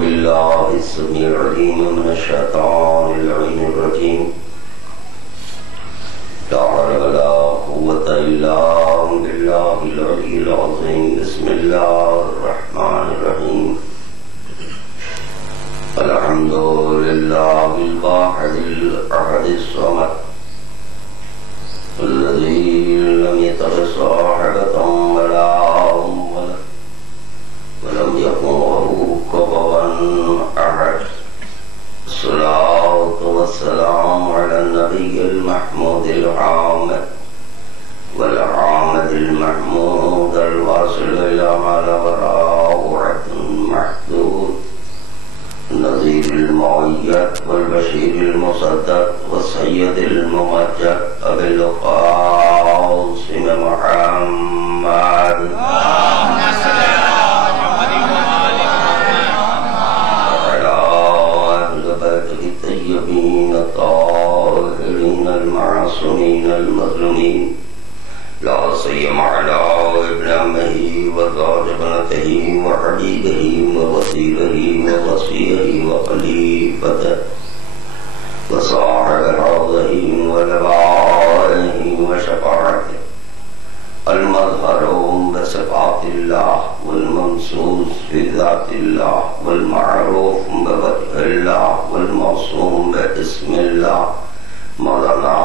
بالله السميع العليم من الشيطان اللعين الرجيم. لا حول ولا قوة إلا بالله العلي العظيم. بسم الله الرحمن الرحيم. الحمد لله الواحد الأحد الصمد الذي لم يتخذ صاحبة ولا ولد ولم يكن له كفوا أحد. الصلاة والسلام على النبي المحمود الحامد والحامد المحمود الواصل إلى ما لا وراء محدود النذير المؤيد والبشير المصدق والسيد الممجد أبي القاسم محمد الطيبين الطاهرين المعصومين المظلومين، لا سيما على ابن عمه وزوج ابنته وحبيبه ووصيله ووصيه وخليفته وصاحب روضه ولبائه وشفاعته، المظهر بصفات الله والممسوس بذات الله والمعروف بوجه الله والموصوم باسم الله، مولانا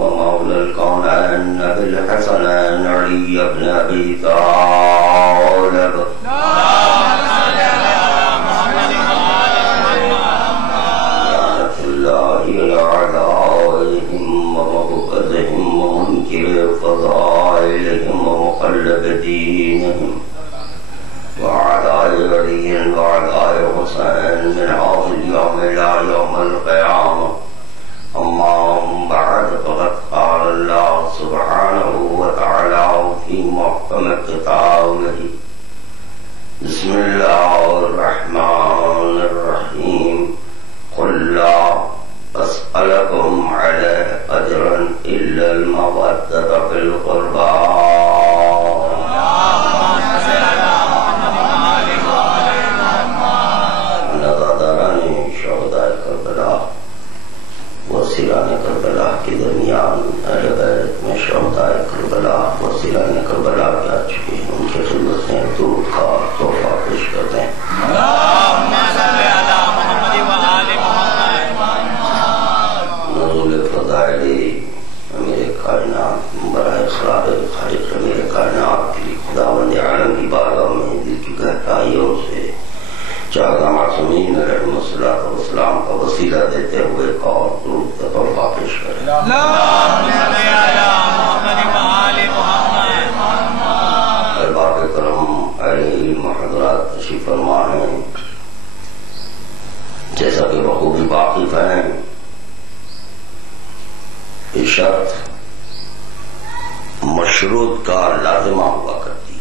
ومولى الكونين بالحسنين علي بن أبي طالب. لعنة الله على أعدائهم ومبغضهم ومنكر فضائلهم ومقلب دينهم وأعداء علي وأعداء حسين من هذا اليوم إلى يوم القيامة. أما بعد، فقد قال الله سبحانه وتعالى في محكم كتابه: بسم الله الرحمن الرحيم. قل لا أسألكم عليه أجرا إلا المودة في القربى. وسیران کربلا کے درمیان اہل بیت میں شہداء کربلا وسیران کربلا کے آ چکے ہیں، ان کے خدمت میں درود کا تحفہ پیش کرتے ہیں. اللہم صلی علی محمد و آل محمد. نزول فضائل امیر کائنات برائے اخراج خالق امیر کائنات کے لیے خداوند عالم کی بارگاہ میں دل کی گہرائیوں سے چاہتا معصومین علیہ السلام کا وسیلہ دیتے ہوئے اور درود کا تحفہ پیش کریں. اللہم صلی علی محمد و آل محمد. احباب کرم، اہل علم حضرات تشریف فرما ہیں. جیسا کہ بخوبی واقف ہیں، یہ شرط مشروط کا لازمہ ہوا کرتی ہے.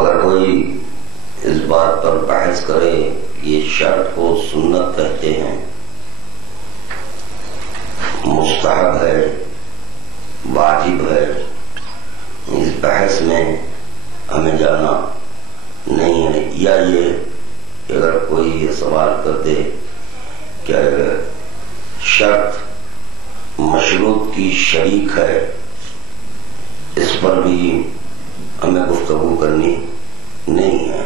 اگر کوئی اس بات پر بحث کرے یہ شرط کو سنت کہتے ہیں، مستحب ہے، واجب ہے، اس بحث میں ہمیں جانا نہیں ہے. یا یہ اگر کوئی یہ سوال کر دے کہ شرط مشروط کی شریک ہے، اس پر بھی ہمیں گفتگو کرنی نہیں ہے.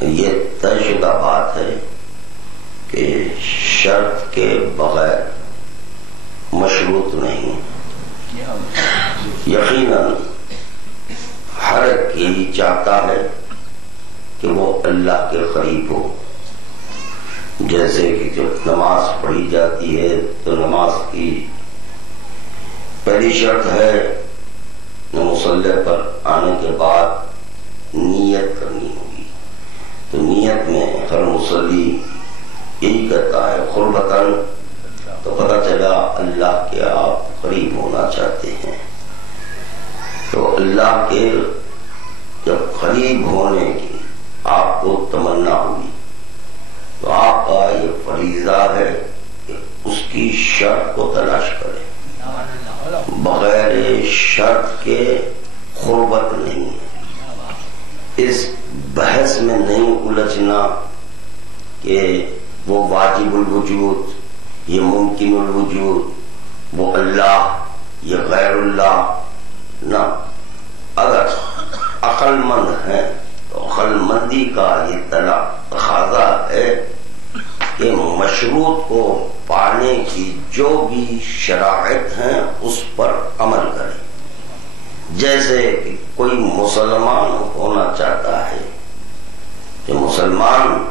یہ طے شدہ بات ہے کہ شرط کے بغیر مشروط نہیں. یقیناً ہر ایک یہی چاہتا ہے کہ وہ اللہ کے قریب ہو. جیسے کہ جب نماز پڑھی جاتی ہے تو نماز کی پہلی شرط ہے مصلی پر آنے کے بعد نیت کرنی ہوگی. تو نیت میں ہر مصلی یہی کہتا ہے قربتاً، تو پتہ چلا اللہ کے آپ قریب ہونا چاہتے ہیں. تو اللہ کے جب قریب ہونے کی آپ کو تمنا ہوئی تو آپ کا یہ فریضہ ہے کہ اس کی شرط کو تلاش کریں. بغیر شرط کے قربت نہیں ہے. اس بحث میں نہیں الجھنا کہ وہ واجب الوجود، یہ ممکن الوجود، وہ اللہ، یہ غیر اللہ، نہ۔ اگر عقل مند ہے تو عقل مندی کا یہ تقاضا ہے کہ مشروط کو پانے کی جو بھی شرائط ہیں اس پر عمل کرے۔ جیسے کہ کوئی مسلمان ہونا چاہتا ہے کہ مسلمان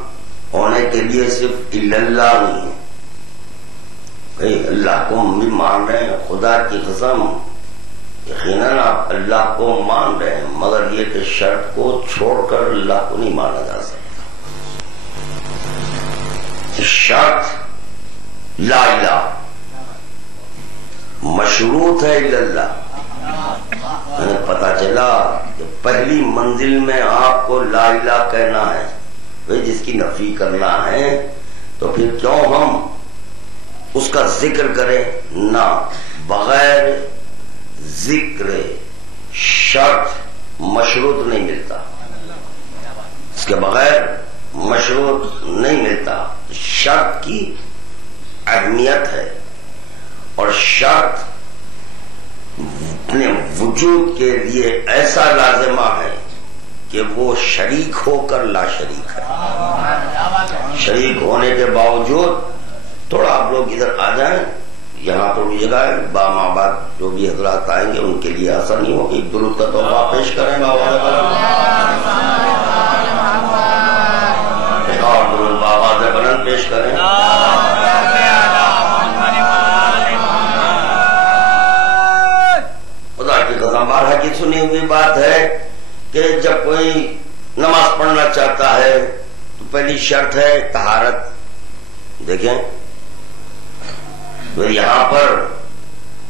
ہونے کے لیے صرف اللہ نہیں ہے، کہ اللہ کو بھی مان رہے ہیں، خدا کی قسم یقیناً آپ اللہ کو مان رہے ہیں، مگر یہ کہ شرط کو چھوڑ کر اللہ کو نہیں مانا جا سکتا۔ شرط لا الہ، مشروط ہے اللہ۔ پتا چلا کہ پہلی منزل میں آپ کو لا الہ کہنا ہے، بھئی جس کی نفی کرنا ہے تو پھر کیوں ہم اس کا ذکر کریں؟ نہ، بغیر ذکر شرط مشروط نہیں ملتا، اس کے بغیر مشروط نہیں ملتا۔ شرط کی اہمیت ہے، اور شرط اپنے وجود کے لیے ایسا لازمہ ہے کہ وہ شریک ہو کر لا شریک ہے۔ شریک ہونے کے باوجود تھوڑا آپ لوگ ادھر آ جائیں، یہاں تو جگہ ہے، بامآباد جو بھی حضرات آئیں گے ان کے لیے آسانی ہوگی۔ درود کا تحفہ پیش کریں بابا، اور درود بابا سے بلند پیش کریں۔ خدا کی قسم بارہا کی سنی ہوئی بات ہے کہ جب کوئی نماز پڑھنا چاہتا ہے تو پہلی شرط ہے طہارت۔ دیکھیں تو یہاں پر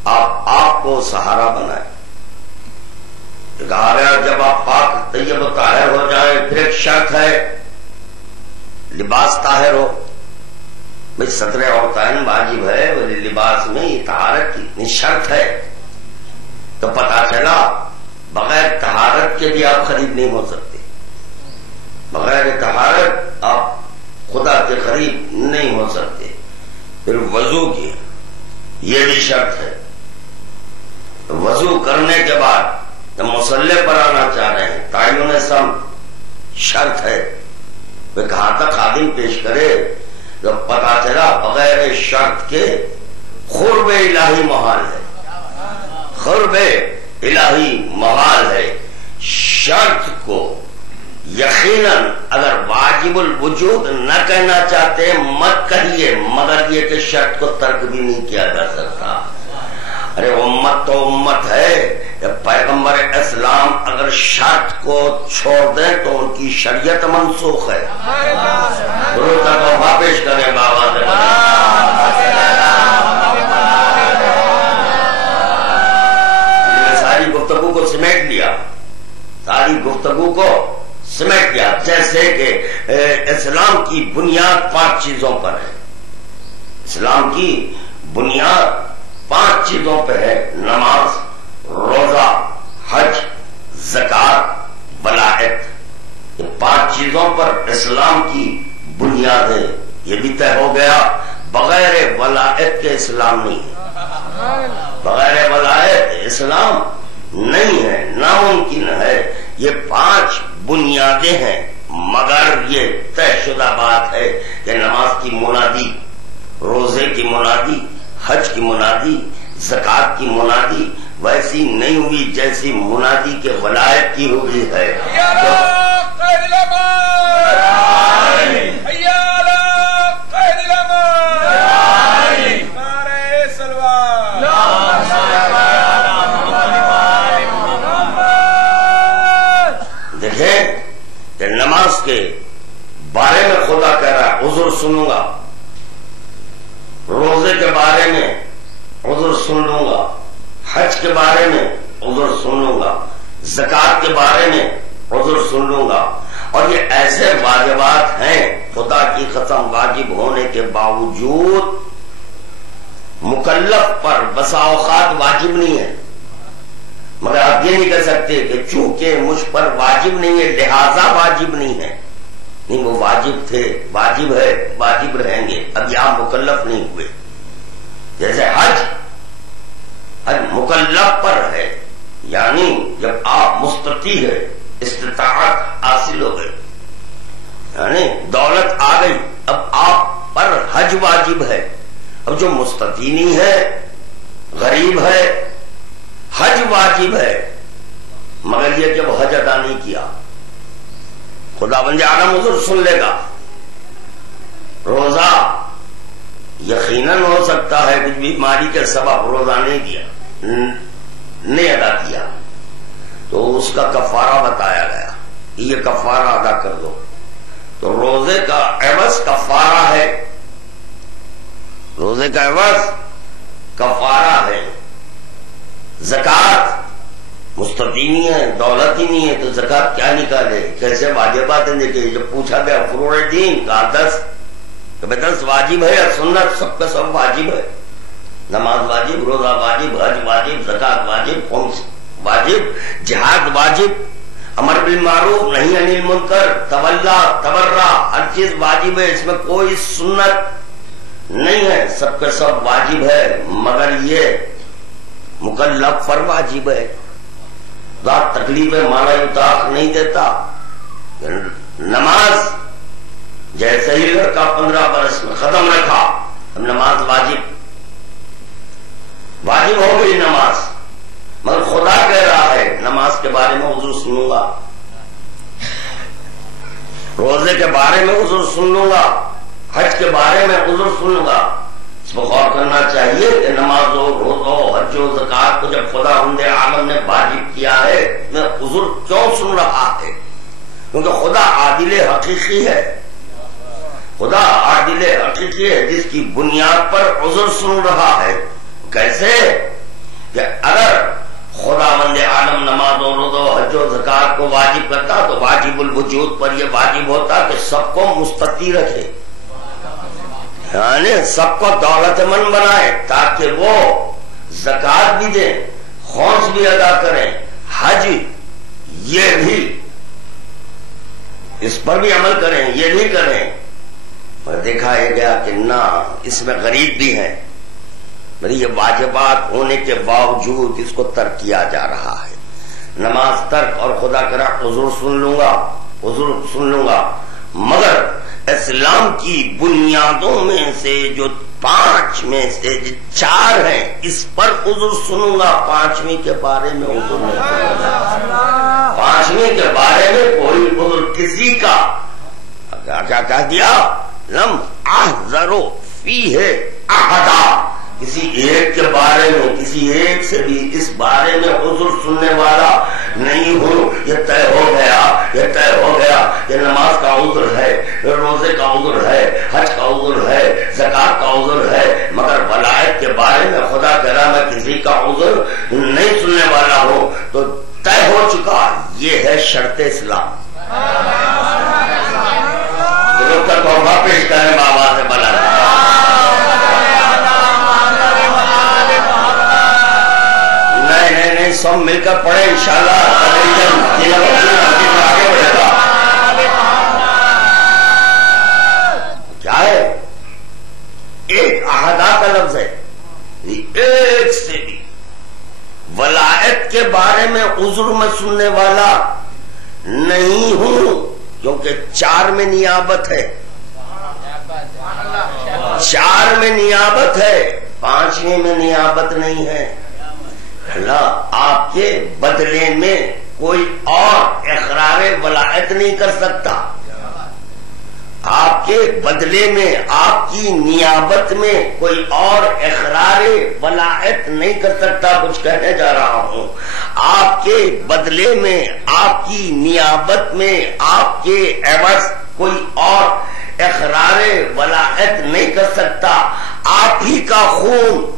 آپ کو سہارا بنائیں، کہا گیا جب آپ پاک طیب و طاہر ہو جائیں، پھر ایک شرط ہے لباس طاہر ہو۔ بھئی ستر عورتین واجب ہے، ولی لباس میں یہ طہارت کی اتنی شرط ہے، تو پتا چلا بغیر طہارت کے بھی آپ قریب نہیں ہو سکتے، بغیر طہارت آپ خدا کے قریب نہیں ہو سکتے۔ پھر وضو کی یہ بھی شرط ہے، وضو کرنے کے بعد جب مصلی پر آنا چاہ رہے ہیں تعین سمت شرط ہے، وہ کہاں تک خادم پیش کرے، جب پتا چلا بغیر شرط کے قرب الہی محال ہے، قرب الہی محال ہے۔ شرط کو یقیناً اگر واجب الوجود نہ کہنا چاہتے مت کہیے، مگر یہ کہ شرط کو ترک بھی نہیں کیا جا سکتا۔ ارے امت تو امت ہے، پیغمبر اسلام اگر شرط کو چھوڑ دیں تو ان کی شریعت منسوخ ہے۔ درود کا تحفہ پیش کریں بابا سے۔ ساری گفتگو کو سمیٹ لیا، ساری گفتگو کو سمیٹ لیا، جیسے کہ اسلام کی بنیاد 5 چیزوں پر ہے۔ اسلام کی بنیاد 5 چیزوں پہ ہے، نماز، روزہ، حج، زکوٰۃ، ولایت۔ یہ 5 چیزوں پر اسلام کی بنیاد ہے۔ یہ بھی طے ہو گیا بغیر ولایت کے اسلام نہیں ہے، بغیر ولایت اسلام نہیں ہے، ناممکن ہے۔ یہ 5 بنیادیں ہیں، مگر یہ طے شدہ بات ہے کہ نماز کی منادی، روزے کی منادی، حج کی منادی، زکوٰۃ کی منادی ویسی نہیں ہوئی جیسی منادی کے ولایت کی ہوئی ہے۔ دیکھیں کہ نماز کے بارے میں خدا کہہ رہا ہے حضور سنوں گا، روزے کے بارے میں حضور سن لوں گا، حج کے بارے میں حضور سن لوں گا، زکوٰۃ کے بارے میں حضور سن لوں گا۔ اور یہ ایسے واجبات ہیں خدا کی قسم واجب ہونے کے باوجود مکلف پر بسا اوقات واجب نہیں ہے، مگر آپ یہ نہیں کہہ سکتے کہ چونکہ مجھ پر واجب نہیں ہے لہذا واجب نہیں ہے. نہیں، وہ واجب تھے، واجب ہے، واجب رہیں گے، اب یہاں مکلف نہیں ہوئے. جیسے حج مکلف پر ہے، یعنی جب آپ مستطیع ہے، استطاعت حاصل ہو گئی، یعنی دولت آ گئی، اب آپ پر حج واجب ہے. اب جو مستطیع نہیں ہے، غریب ہے، حج واجب ہے، مگر یہ کہ وہ حج ادا نہیں کیا، خدا بند عالم حضور سن لے گا. روزہ یقیناً ہو سکتا ہے کچھ بیماری کے سبب روزہ نہیں دیا، نہیں ادا کیا، تو اس کا کفارہ بتایا گیا کہ یہ کفارہ ادا کر دو. تو روزے کا عوض کفارہ ہے، روزے کا عوض کفارہ ہے. زکوٰۃ مستطیع نہیں ہے، دولت ہی نہیں ہے، تو زکوٰۃ کیا نکالے، کیسے واجبات ہیں؟ دیکھیے جب پوچھا گیا فروع دین کا 10 کہ 10 واجب ہے یا سنت، سب کا سب واجب ہے. نماز واجب، روزہ واجب، حج واجب، زکوٰۃ واجب، خمس واجب، جہاد واجب، امر بالمعروف نہی عن المنکر، تبرع، ہر چیز واجب ہے، اس میں کوئی سنت نہیں ہے، سب کا سب واجب ہے، مگر یہ مکلف پر واجب ہے. ذات تکلیف مانا یطاق نہیں دیتا. نماز جیسے ہی لڑکا 15 برس میں ختم رکھا، اب نماز واجب ہو گئی نماز، مگر خدا کہہ رہا ہے نماز کے بارے میں حضور سنوں گا، روزے کے بارے میں حضور سن لوں گا، حج کے بارے میں حضور سن لوں گا. اس پر غور کرنا چاہیے کہ نماز و روزہ و حج و زکوٰۃ کو جب خدا بند عالم نے واجب کیا ہے، میں حضور کیوں سن رہا ہے؟ کیونکہ خدا عادل حقیقی ہے، خدا عادل حقیقی ہے، جس کی بنیاد پر حضور سن رہا ہے. کیسے کہ اگر خدا بند عالم نماز و روزہ و حج و زکوٰۃ کو واجب کرتا تو واجب الوجود پر یہ واجب ہوتا کہ سب کو مستطیع رکھے، یعنی سب کو دولت مند بنائے، تاکہ وہ زکوٰۃ بھی دیں، خمس بھی ادا کریں، حج یہ بھی اس پر بھی عمل کریں، یہ بھی کریں. پر دیکھا یہ گیا کہ نہ، اس میں غریب بھی ہیں، یہ واجبات ہونے کے باوجود اس کو ترک کیا جا رہا ہے. نماز ترک، اور خدا کرا حضور سن لوں گا، مگر اسلام کی بنیادوں میں سے جو 5 میں سے 4 ہیں، اس پر حضور سنوں گا. 5ویں کے بارے میں حضور نہیں سنوں گا. 5ویں کے بارے میں کوئی حضور کسی کا کیا کہہ دیا؟ لم احذروا فیہ احدا، کسی ایک کے بارے میں، کسی ایک سے بھی اس بارے میں حضور سننے والا نہیں ہوں. یہ طے ہو گیا کہ نماز کا عذر ہے، روزے کا عذر ہے، حج کا عذر ہے، زکوٰۃ کا عذر ہے، مگر ولایت کے بارے میں خدا کہہ رہا میں کسی کا عذر نہیں سننے والا ہوں. تو طے ہو چکا، یہ ہے شرط اسلام. لوگ کا توبہ پیش کرنے بابا سے بلا نہیں، سب مل کر پڑھے انشاءاللہ، آگے بڑھے گا. کیا ہے؟ ایک احدا کا لفظ ہے، ایک سے بھی ولایت کے بارے میں عذر میں سننے والا نہیں ہوں، کیونکہ 4 میں نیابت ہے، 4 میں نیابت ہے، 5ویں میں نیابت نہیں ہے. اللہ آپ کے بدلے میں کوئی اور اقرار ولایت نہیں کر سکتا، آپ کے بدلے میں، آپ کی نیابت میں کوئی اور اقرار ولایت نہیں کر سکتا. کچھ کہنے جا رہا ہوں، آپ کے بدلے میں، آپ کی نیابت میں، آپ کے عوض کوئی اور اقرار ولایت نہیں کر سکتا. آپ ہی کا خون،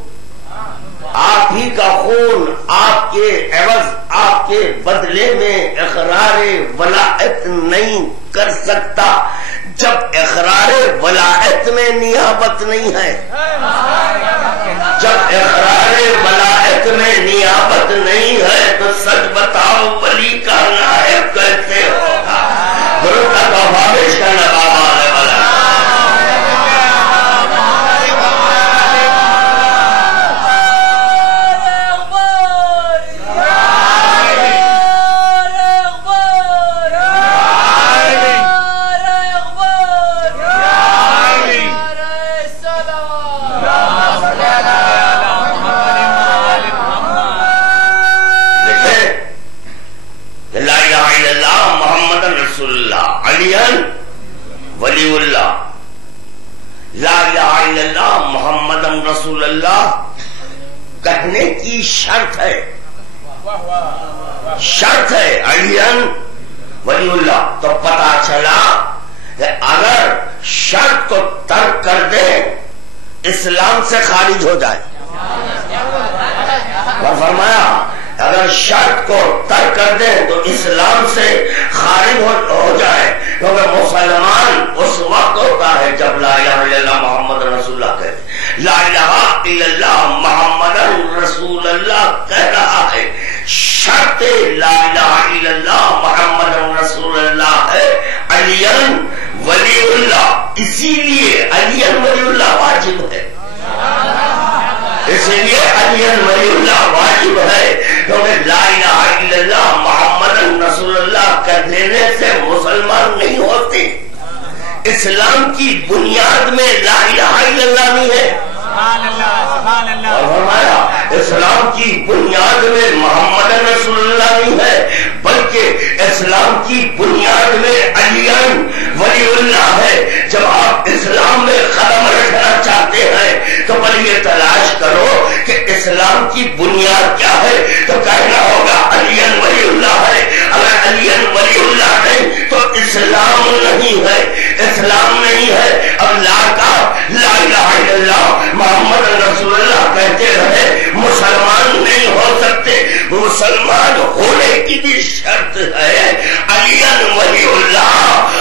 آپ ہی کا خون آپ کے عوض، آپ کے بدلے میں اقرار ولایت نہیں کر سکتا. جب اقرار ولایت میں نیابت نہیں ہے، جب اقرار ولایت ولایت میں نیابت نہیں ہے تو سچ بتاؤ ولی کا نائب کیسے ہوگا؟ درود کا تحفہ پیش کرنا بابا علیہ والا ولی اللہ، لا الہ الا اللہ محمد رسول اللہ کہنے کی شرط ہے، شرط ہے علی ولی اللہ. تو پتا چلا کہ اگر شرط کو ترک کر دے اسلام سے خارج ہو جائے. اور فرمایا اگر شرط کو ترک کر دیں تو اسلام سے خارج ہو جائے، کیونکہ مسلمان اس وقت ہوتا ہے جب لا الہ الا اللہ محمد رسول اللہ کہتے. لا الہ الا اللہ محمد رسول اللہ کہہ رہا ہے، شرط لا الہ الا اللہ محمد رسول اللہ ہے علی ولی اللہ. اسی لیے علی ولی اللہ واجب ہے، اسی لیے علی ولی اللہ واجب ہے، کیونکہ لا الہ الا اللہ محمد رسول اللہ کہنے سے مسلمان نہیں ہوتے. اسلام کی بنیاد میں لا الہ الا اللہ نہیں ہے، اور فرمایا اسلام کی بنیاد میں محمد رسول اللہ نہیں ہے، بلکہ اسلام کی بنیاد میں علی ولی اللہ ہے. جب آپ اسلام میں قدم رکھنا چاہتے ہیں تو پہلے یہ تلاش کرو کہ اسلام کی بنیاد کیا ہے، تو کہنا ہوگا علی ولی اللہ ہے. اگر علی ولی اللہ نہیں تو اسلام نہیں ہے، اسلام نہیں ہے. اب لا الہ الا اللہ محمد رسول اللہ کہتے رہے مسلمان نہیں ہو سکتے. مسلمان ہونے کی بھی شرط ہے علی ولی اللہ،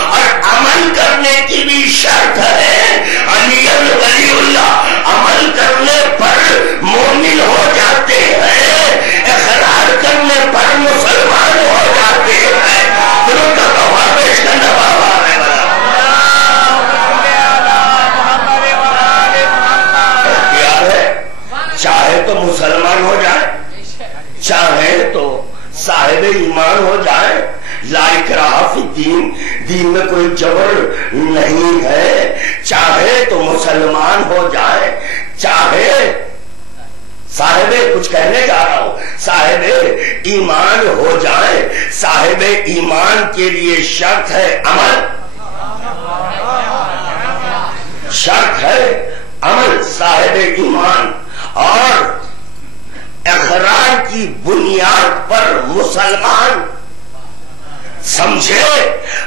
اور عمل کرنے کی بھی شرط ہے علی ولی اللہ. عمل کرنے پر مومن ہو جاتے ہیں، اقرار کرنے پر مسلمان ہو جاتے ہیں. درود کا تحفہ پیش کرنا بابا ہے اختیار ہے. چاہے تو مسلمان ہو جائے، چاہے تو صاحب ایمان ہو جائے. لا اکراہ فی الدین، دین میں کوئی جبر نہیں ہے. چاہے تو مسلمان ہو جائے، چاہے صاحب کچھ کہنے جا رہا ہوں صاحب ایمان ہو جائے. صاحب ایمان کے لیے شرط ہے عمل، شرط ہے عمل صاحب ایمان، اور اقرار کی بنیاد پر مسلمان. سمجھے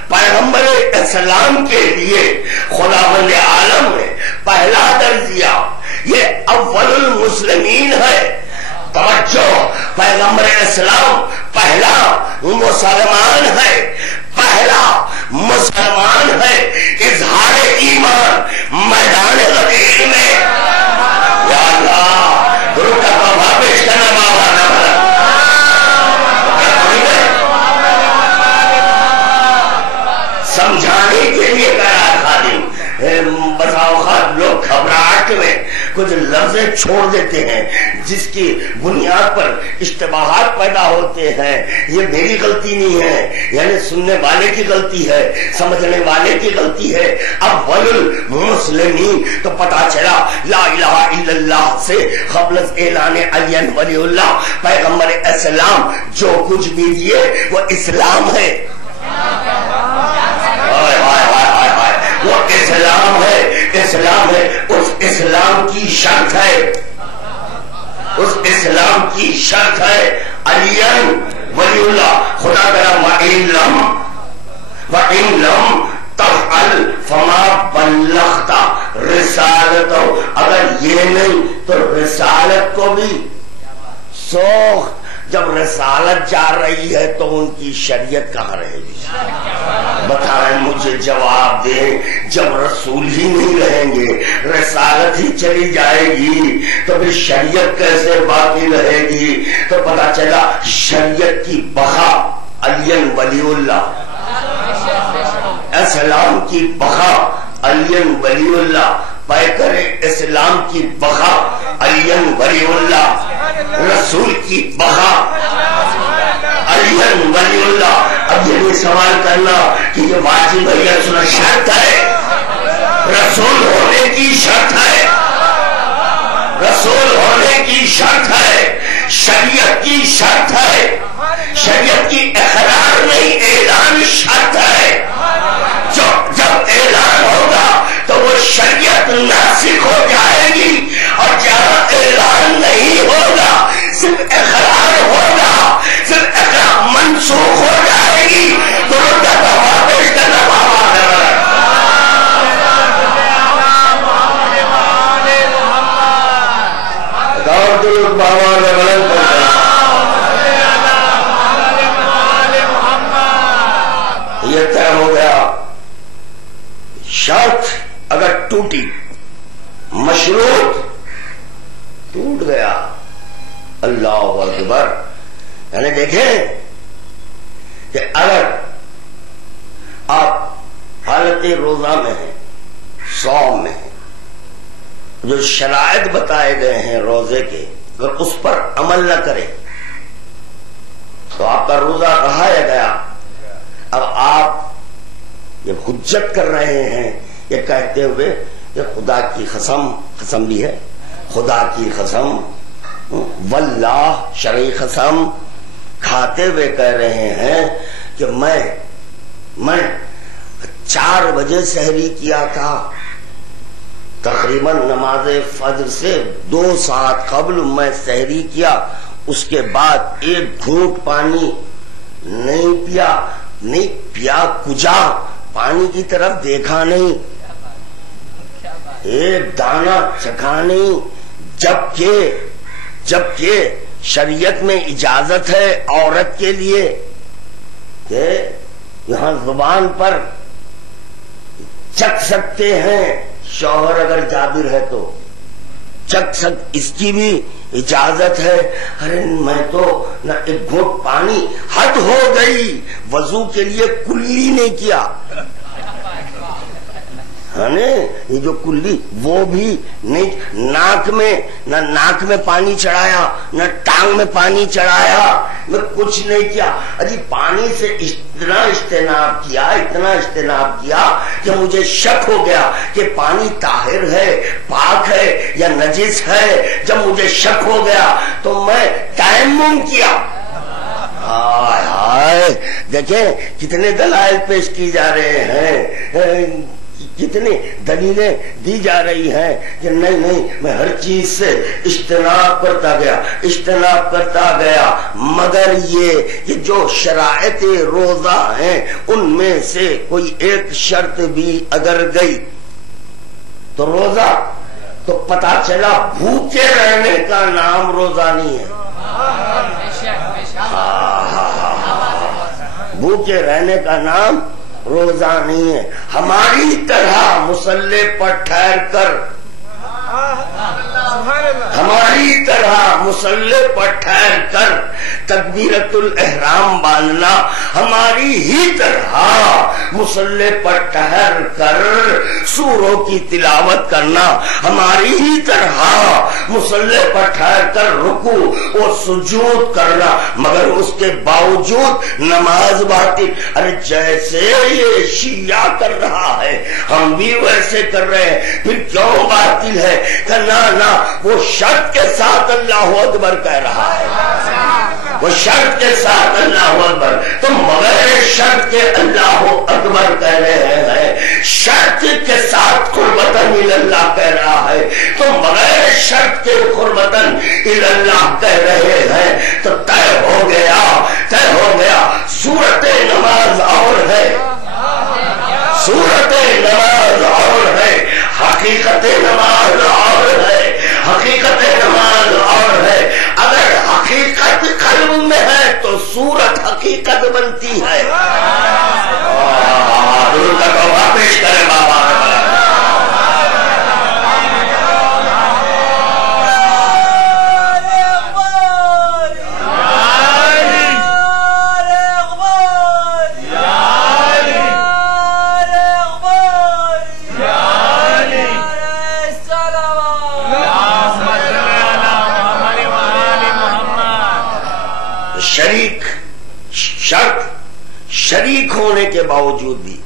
پیغمبر اسلام کے لیے خداوند عالم نے پہلا درجہ یہ اول المسلمین ہے. توجہ، پیغمبر اسلام پہلا مسلمان ہے، پہلا مسلمان ہے. اظہار ایمان میدان غدیر میں یا اللہ درود کا تحفہ پیش کرنا مولانا سمجھانے کے لیے قرار خادم. بسا اوقات لوگ گھبراہٹ میں کچھ لفظیں چھوڑ دیتے ہیں جس کی بنیاد پر اشتباہات پیدا ہوتے ہیں. یہ میری غلطی نہیں ہے، یعنی سننے والے کی غلطی ہے، سمجھنے والے کی غلطی ہے. اول المسلمین تو پتا چلا لا الہ الا اللہ سے قبل اعلان علی ولی اللہ پیغمبر اسلام جو کچھ بھی دیے وہ اسلام ہے، وہ اسلام ہے، اسلام ہے. اس اسلام کی شرط ہے، اس اسلام کی شرط ہے علی ولی اللہ. خدا کرا وَإِن لَمْ تَفْعَلْ فَمَا بَلَّغْتَ رِسَالَتَهُ. اگر یہ نہیں تو رسالت کو بھی سوخ جب رسالت جا رہی ہے تو ان کی شریعت کہاں رہے گی؟ بتائیں مجھے، جواب دیں۔ جب رسول ہی نہیں رہیں گے، رسالت ہی چلی جائے گی، تو پھر شریعت کیسے باقی رہے گی؟ تو پتا چلا شریعت کی بقا علی ولی اللہ، اسلام کی بقا علی ولی اللہ، پیکر اسلام کی بقا علی ولی اللہ، رسول کی بقا علی ولی اللہ۔ اب یہ بھی سوال کرنا کہ یہ واجب ہے یا سنت شرط ہے؟ رسول ہونے کی شرط ہے، رسول ہونے کی شرط ہے، شریعت کی شرط ہے، شریعت کی اقرار نہیں اعلان شرط ہے۔ جب اعلان ہوگا تو وہ شریعت ناسخ ہو جائے گی، اور جہاں اعلان نہیں ہوگا صرف اقرار ہوگا، صرف اقرار منسوخ ہو جائے گی۔ تو پیش کرنا یہ طے ہو گیا۔ شرط اگر ٹوٹی، مشروط ٹوٹ گیا، اللہ اکبر۔ یعنی دیکھیں کہ اگر آپ حالت روزہ میں ہیں، صوم میں ہیں، جو شرائط بتائے گئے ہیں روزے کے، اگر اس پر عمل نہ کرے تو آپ کا روزہ رہایا گیا۔ اب آپ یہ حجت کر رہے ہیں یہ کہتے ہوئے کہ خدا کی قسم، قسم بھی ہے، خدا کی قسم، واللہ شرعی قسم کھاتے ہوئے کہہ رہے ہیں کہ میں 4 بجے سحری کیا تھا، تقریباً نماز فجر سے 2 ساعت قبل میں سحری کیا، اس کے بعد 1 گھونٹ پانی نہیں پیا کجا، پانی کی طرف دیکھا نہیں، ایک دانہ چکھا نہیں، جبکہ شریعت میں اجازت ہے عورت کے لیے کہ یہاں زبان پر چکھ سکتے ہیں، شوہر اگر جابر ہے تو اس کی بھی اجازت ہے۔ ارے میں تو نہ 1 گھونٹ پانی، حد ہو گئی، وضو کے لیے کلی نہیں کیا، یہ جو کلی وہ بھی نہیں، نہ ناک میں پانی چڑھایا، نہ ٹانگ میں پانی چڑھایا، میں کچھ نہیں کیا۔ اجی پانی سے اتنا اجتناب کیا کہ مجھے شک ہو گیا کہ پانی طاہر ہے، پاک ہے یا نجس ہے۔ جب مجھے شک ہو گیا تو میں تیمم کیا۔ دیکھیں کتنے دلائل پیش کی جا رہے ہیں، کتنی دلیلیں دی جا رہی ہیں کہ نہیں میں ہر چیز سے اجتناب کرتا گیا، مگر یہ جو شرائط روزہ ہیں ان میں سے کوئی ایک شرط بھی اگر گئی تو روزہ، تو پتا چلا بھوکے رہنے کا نام روزہ نہیں ہے۔ بھوکے رہنے کا نام روزہ نہیں ہے۔ ہماری طرح مصلی پر ٹھہر کر، تکبیرۃ الاحرام باندھنا، ہماری ہی طرح مصلی پر ٹھہر کر سوروں کی تلاوت کرنا، ہماری ہی طرح مصلی پر ٹھہر کر رکوع و سجود کرنا، مگر اس کے باوجود نماز باطل۔ ارے جیسے یہ شیعہ کر رہا ہے ہم بھی ویسے کر رہے ہیں، پھر کیوں باطل ہے؟ کہ نہ وہ شرط کے ساتھ اللہ اکبر کہہ رہا ہے، وہ شرط کے ساتھ اللہ اکبر، تو بغیر شرط کے اللہ اکبر کہہ رہے ہیں، شرط کے ساتھ قربتاً اللہ کہہ رہا ہے، تو بغیر شرط کے قربتاً اللہ کہہ رہے ہیں، تو طے ہو گیا صورت نماز اور ہے، صورت نماز اور ہے، حقیقت نماز اور ہے، حقیقت نماز اور ہے۔ اگر حقیقت قلب حقیقت بنتی ہے. درود کا توبہ پیش کرے بابا. شریک ہونے کے باوجود بھی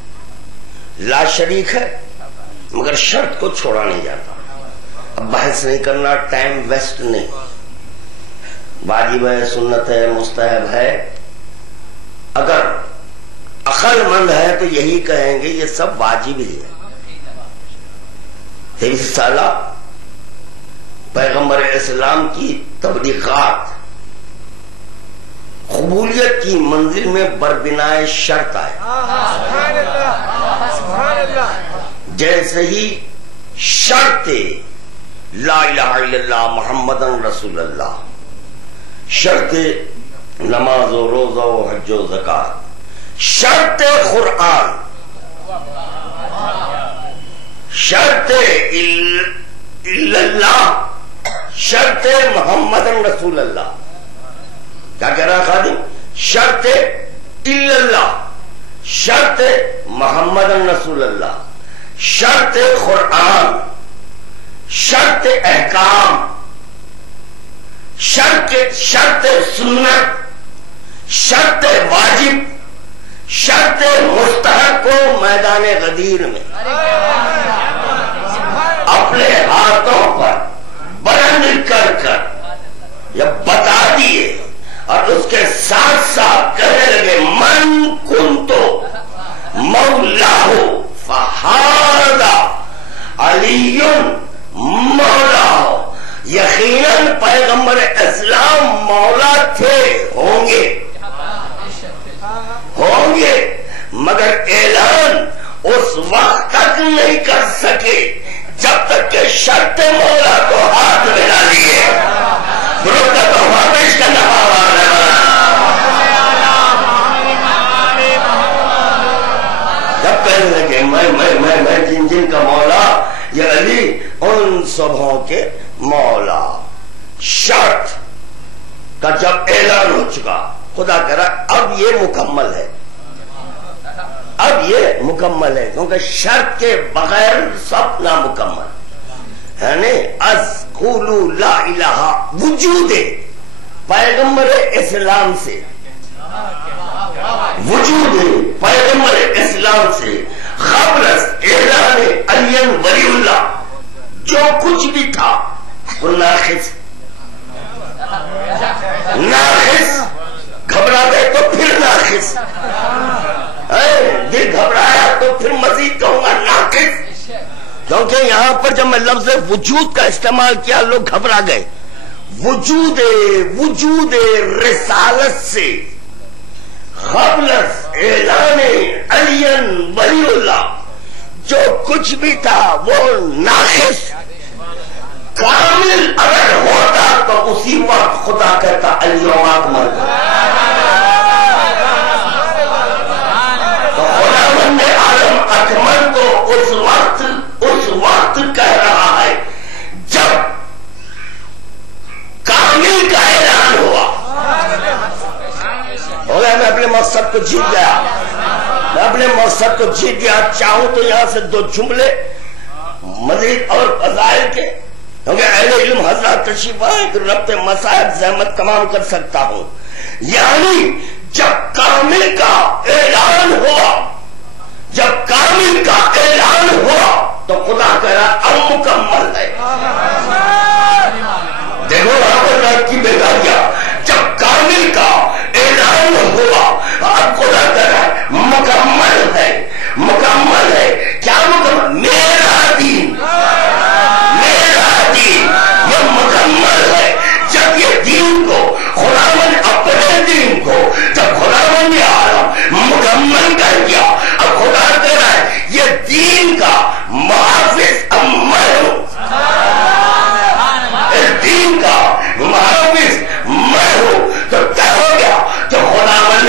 لا شریک ہے مگر شرط کو چھوڑا نہیں جاتا. اب بحث نہیں کرنا، ٹائم ویسٹ نہیں. واجب ہے، سنت ہے، مستحب ہے. اگر عقل مند ہے تو یہی کہیں گے یہ سب واجب ہی ہے. 23 سالہ پیغمبر اسلام کی تبلیغات قبولیت کی منزل میں بربنائے شرط آئے. جیسے ہی شرط لا الہ الا اللہ محمد رسول اللہ، شرط نماز و روزہ و حج و زکات، شرط قرآن، شرط الا اللہ، شرط محمد رسول اللہ. کیا کہہ رہا خادم؟ شرط الا اللہ، شرط محمد رسول اللہ، شرط قرآن، شرط احکام، شرط سنت، شرط واجب، شرط مستحب کو میدان غدیر میں اپنے ہاتھوں پر بلند کر کر یا بتا دیے اور اس کے ساتھ ساتھ کہنے لگے من کنتو مولاہ فہذا علی مولاہ. یقیناً پیغمبر اسلام مولا تھے، ہوں گے مگر اعلان اس وقت تک نہیں کر سکے جب تک کہ شرط مولا کو ہاتھ میں نہ لیے. درود کا تحفہ پیش کرنا بابا. جب کہنے لگے میں جن کا مولا یہ علی ان سبوں کے مولا. شرط کا جب اعلان ہو چکا، خدا کہہ رہا اب یہ مکمل ہے، اب یہ مکمل ہے، کیونکہ شرط کے بغیر سب نامکمل. یعنی از قولو لا الہ وجود پیغمبر اسلام سے، وجود پیغمبر اسلام سے قبل اعلان علی ولی اللہ جو کچھ بھی تھا وہ ناقص. گھبرا گئے تو پھر ناقص، دل گھبرایا تو پھر مزید کہوں گا ناقص. کیونکہ یہاں پر جب میں لفظ وجود کا استعمال کیا لوگ گھبرا گئے. وجود رسالت سے قبل اعلان علی ولی اللہ جو کچھ بھی تھا وہ ناقص. کامل اگر ہوتا تو اسی وقت خدا کہتا الیوم اکملت. تو خداوند عالم اکمل تو اس وقت کہہ رہا ہے جب کامل کا اعلان ہوا. میں اپنے مقصد کو جیت گیا، میں اپنے مقصد کو جیت گیا. چاہوں تو یہاں سے 2 جملے مزید اور فضائل کے، کیونکہ اہل علم حضرات تشریف آئے کہ ربط مصائب زحمت تمام کر سکتا ہوں. یعنی جب کامل کا اعلان ہوا، جب کامل کا اعلان ہوا تو خدا کہہ رہا اب مکمل ہے. دیکھو وہاں پر رات کی بیداریاں، جب کامل کا اعلان ہوا اب خدا کہہ رہا ہے مکمل ہے، مکمل ہے. کیا مکمل؟ میرا دین یہ مکمل ہے. جب یہ دین کو خداوند اپنے دین کو جب خداوند عالم مکمل کر دیا، اب خدا کہہ رہا ہے یہ دین کا محافظ اب میں ہوں، اس دین کا محافظ میں ہوں. تو کیا ہو گیا؟ تو خداوند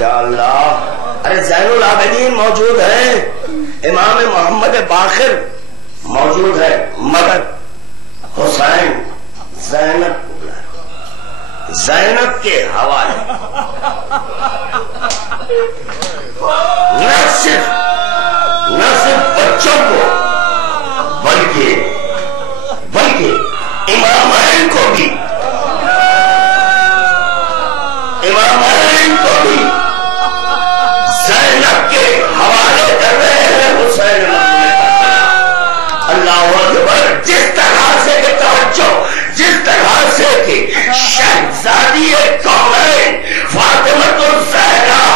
یا اللہ، ارے زین العابدین موجود ہیں، امام محمد باقر موجود ہے، مگر حسین زینب کو بلا، زینب کے حوالے نہ صرف بچوں کو بلکہ امامین کو بھی زینب کے حوالے کر رہے ہیں۔ حسین اللہ اکبر، جس طرح سے کہ توجہ، جس طرح سے کہ شہزادی کونین فاطمۃ الزہرا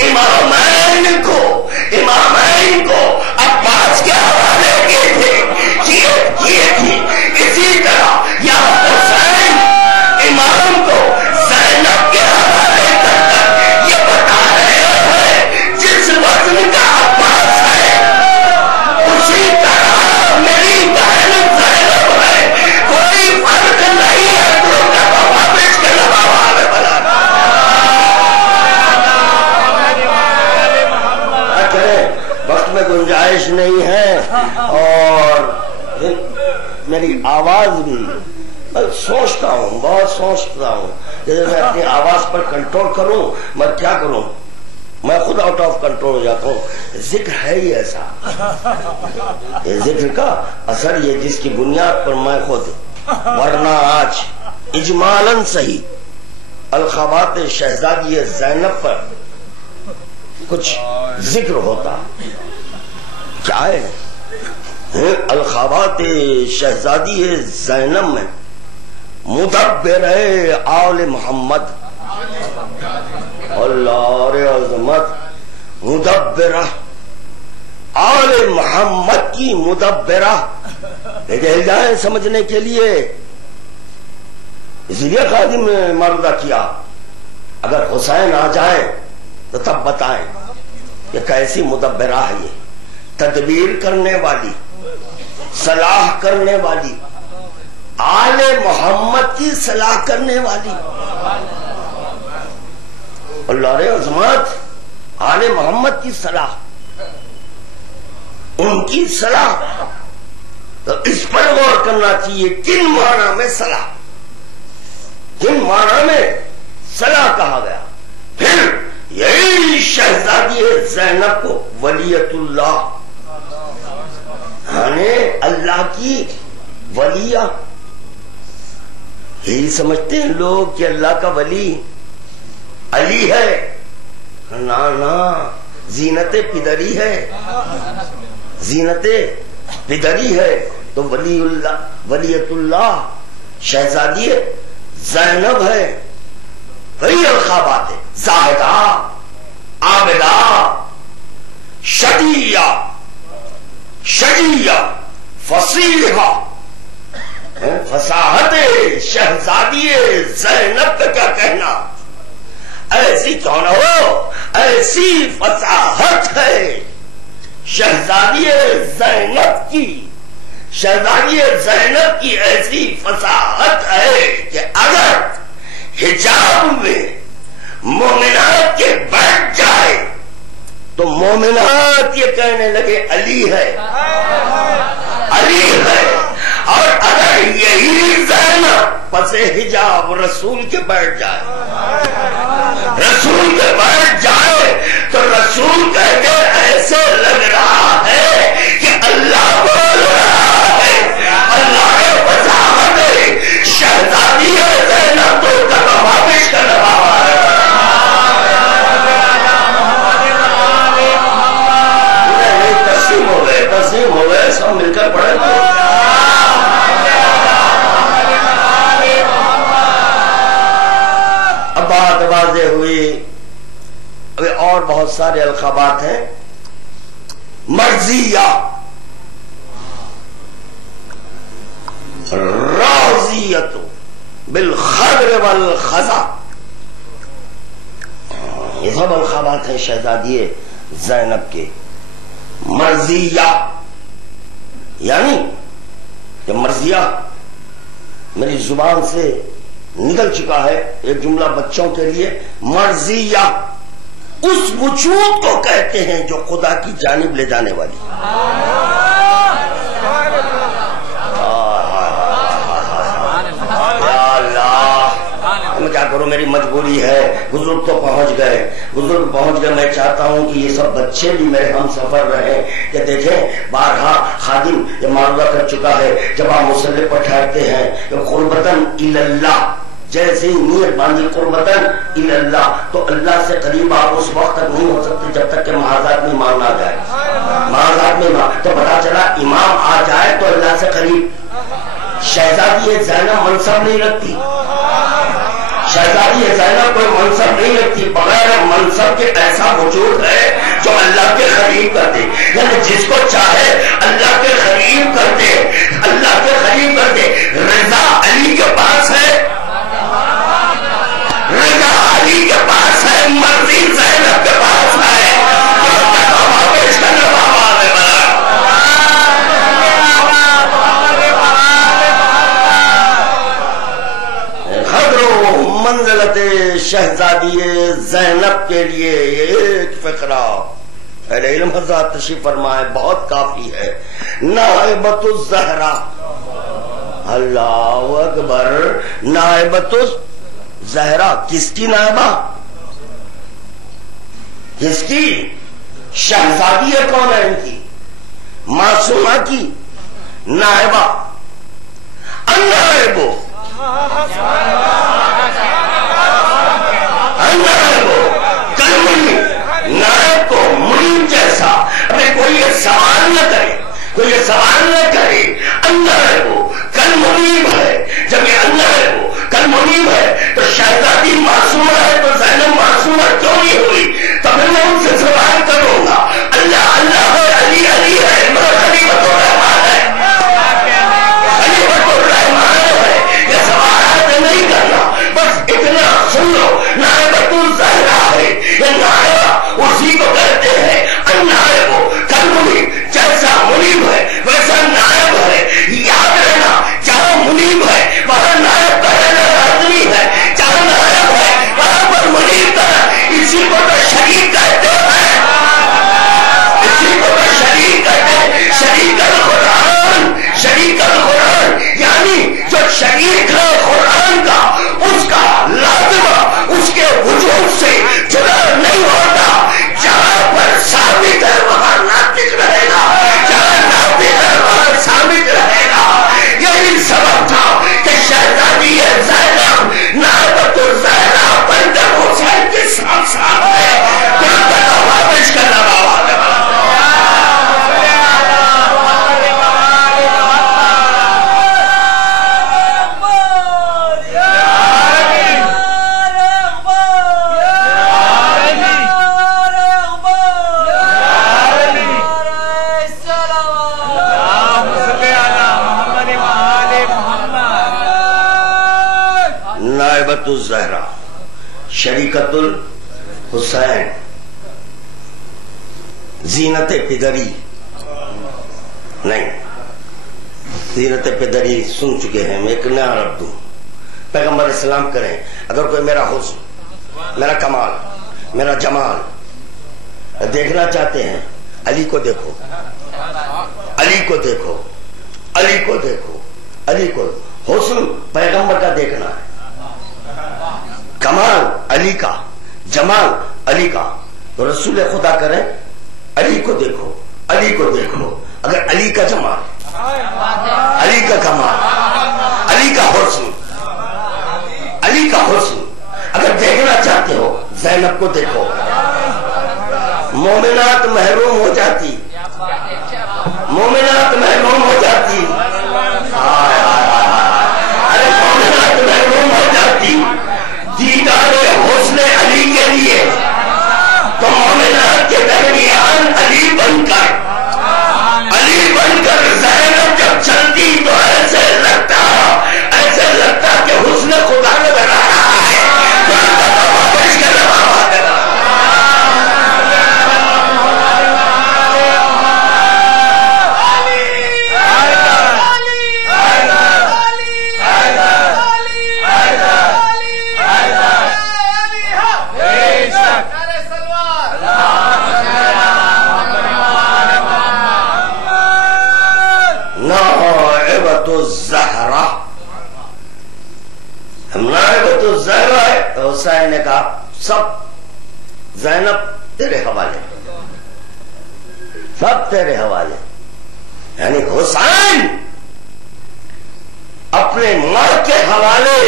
امامین کو عباس کے حوالے کیے تھی، اسی طرح یا حسین امام کو زینب کے حوالے کر کر یہ بتا رہے ہیں جس وزن کا عباس ہے اسی طرح میری بہن زینب ہے، کوئی فرق نہیں ہے۔ وقت میں گنجائش نہیں ہے اور میری آواز بھی، میں سوچتا ہوں، بہت سوچتا ہوں جیسے میں اپنی آواز پر کنٹرول کروں، میں کیا کروں، میں خود آؤٹ آف کنٹرول ہو جاتا ہوں۔ ذکر ہے ہی ایسا، یہ ذکر کا اثر یہ جس کی بنیاد پر میں خود، ورنہ آج اجمالاً صحیح الخابات شہزادی زینب پر کچھ ذکر ہوتا، کیا ہے الخابات شہزادی زینب میں مدبر آل محمد، اللہ عظمت، مدبرہ آل محمد کی مدبرہ، لے جائیں سمجھنے کے لیے، اس لیے خادم نے مردہ کیا، اگر حسین آ جائے تو تب بتائیں کہ کیسی مدبرہ ہے، یہ تدبیر کرنے والی، صلاح کرنے والی، آل محمد کی صلاح کرنے والی، اللہ عظمت، آل محمد کی صلاح، ان کی صلاح، تو اس پر غور کرنا چاہیے کن معنی میں صلاح، کن معنی میں صلاح کہا گیا۔ پھر یہی شہزادی زینب کو ولیت اللہ، یعنی اللہ کی ولیہ، یہی سمجھتے ہیں لوگ کہ اللہ کا ولی علی ہے، نا زینت پدری ہے، زینت پدری ہے، تو ولی اللہ، ولیت اللہ شہزادی زینب ہے، وہی الخابات ہے، زاہدہ، عابدہ، شجیہ، فصیحہ، فصاحت شہزادی زینب کا کیا کہنا، ایسی کون ہو، ایسی فصاحت ہے شہزادی زینب کی، شہزادی زینب کی ایسی فصاحت ہے کہ اگر حجاب میں مومنات کے بیٹھ جائے تو مومنات یہ کہنے لگے علی ہے، علی ہے، اور اگر یہی زینب پس حجاب رسول کے بیٹھ جائے، رسول کے بیٹھ جائے تو رسول کہتے ایسے لگ رہا ہے کہ اللہ بول رہا ہے، اللہ وضاحت ہے، شہزادی زینب تو واپس کر رہا ہے۔ تسلیم ہو گئے، سب مل کر پڑھے تو اب بات واضح ہوئی۔ ابھی اور بہت سارے القابات ہیں، مرضیہ، راضیت بالخضر والخزا، یہ سب القابات ہیں شہزادی زینب کے۔ مرضیہ یعنی کہ مرضیہ میری زبان سے نکل چکا ہے ایک جملہ بچوں کے لیے، مرضیہ اس وجود کو کہتے ہیں جو خدا کی جانب لے جانے والی۔ میں کیا کروں، میری مجبوری ہے، بزرگ تو پہنچ گئے، میں چاہتا ہوں کہ یہ سب بچے بھی میرے ہم سفر رہے کہ دیکھیں بارہا خادم یہ معروضہ کر چکا ہے، جب آپ مصلی پر ٹھہرتے ہیں قربتاً اللہ، جیسے نیت باندھی قربتاً اللہ، تو اللہ سے قریب آپ اس وقت تک نہیں ہو سکتے جب تک کہ محاذات میں ایمان نہ جائے، محاذات میں تو پتا چلا امام آ جائے تو اللہ سے قریب۔ شہزادی زینب منصب نہیں رکھتی، شہزادی زینب کوئی منصب نہیں رکھتی، بغیر منصب کے ایسا وجود ہے جو اللہ کے قریب کر دے، یعنی جس کو چاہے اللہ کے قریب کر دے، اللہ کے قریب کر دے۔ رضا علی کے پاس ہے، رضا علی کے پاس ہے، مرضی زینب کے پاس ہے۔ منزلت شہزادی زینب کے لیے ایک فقرہ اہل علم حضرات تشریف فرمائے، بہت کافی ہے۔ نائبۃ الزہرا، اللہ اکبر، نائبۃ الزہرا کس کی نائبہ؟ کس کی؟ شہزادی کون ہے ان کی؟ معصومہ کی نائبہ۔ النائب نائب کو منیم جیسا، ابھی کوئی یہ سوال نہ کرے، کوئی یہ سوال نہ کرے، النائب کل منیم ہے، جب یہ النائب کل منیم ہے تو شہزادی معصومہ ہے تو زینب معصومہ کیوں نہیں ہوئی؟ تب میں ان سے سوال کروں گا، اللہ اللہ ہے، علی علی ہے، میرا خلیفۃ الرحمن ہے، خلیفۃ الرحمن ہے، یہ سوالات نہیں کرنا، بس اتنا سن لو، نائبۃ الزہرا ہے، یہ نائبہ اسی کو کہتے ہیں النائب، کل منیب، جیسا منیب ہے ویسا نائب ہے۔ یاد رہنا، جہاں منیب ہے وہاں نائب کا رہنا لازمی ہے، جہاں نائب ہے وہاں پر منیب کا، اسی کو تو شریک کہتے ہیں، اسی کو تو شریک کہتے ہیں، شریک القرآن، شریک القرآن، یعنی جو شریک ہے قرآن کا، اس کا لازمہ اس کے وجود سے جدا نہیں ہوتا۔ جہاں پر ثابت ہے وہاں ناطق رہے گا، جہاں ناطق ہے وہاں ثابت رہے گا۔ یہی سبب تھا کہ شہزادی زینب نائبۃ الزہرا بندر حسین کے ساتھ ساتھ ہے، واپس کا لگا نائبۃ الزہرا، شریکت الحسین، زینت پدری نہیں، زینت پدری سن چکے ہیں، میں ایک نیا رب دوں، پیغمبر اسلام کریں، اگر کوئی میرا حسن، میرا کمال، میرا جمال دیکھنا چاہتے ہیں، علی کو دیکھو، علی کو دیکھو، علی کو دیکھو، علی کو، حسن پیغمبر کا دیکھنا ہے، کمال علی کا، جمال علی کا، تو رسول خدا کریں علی کو دیکھو، علی کو دیکھو، اگر علی کا جمال، علی کا کمال، علی کا حسن، علی کا حسن اگر دیکھنا چاہتے ہو زینب کو دیکھو، مومنات محروم ہو جاتی، مومنات محروم ہو جاتی، ارے مومنات محروم ہو جاتی دیدار حسن علی کے لیے، تو مومنات کے درمیان علی بن کر زینب جب چلتی تو ایسے لگتا کہ حسن خدا نظر آ رہا ہے۔ حسین نے کہا سب زینب تیرے حوالے، سب تیرے حوالے. یعنی حسین اپنے ماں کے حوالے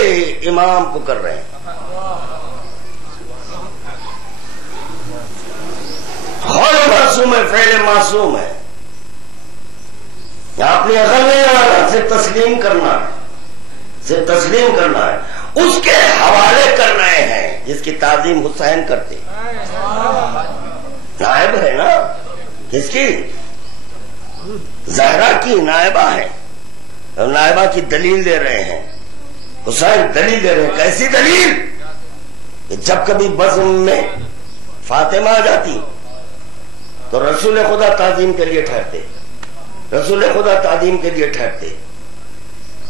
امام کو کر رہے ہیں. قول معصوم ہے، فعل معصوم ہے. اپنی عقل نہیں آنا، صرف تسلیم کرنا ہے، صرف تسلیم کرنا ہے. اس کے حوالے کر رہے ہیں جس کی تعظیم حسین کرتے. نائب ہے نا، کس کی؟ زہرا کی نائبہ ہے، اور نائبہ کی دلیل دے رہے ہیں. حسین دلیل دے رہے ہیں. کیسی دلیل؟ کہ جب کبھی بزم میں فاطمہ آ جاتی تو رسول خدا تعظیم کے لیے ٹھہرتے، رسول خدا تعظیم کے لیے ٹھہرتے.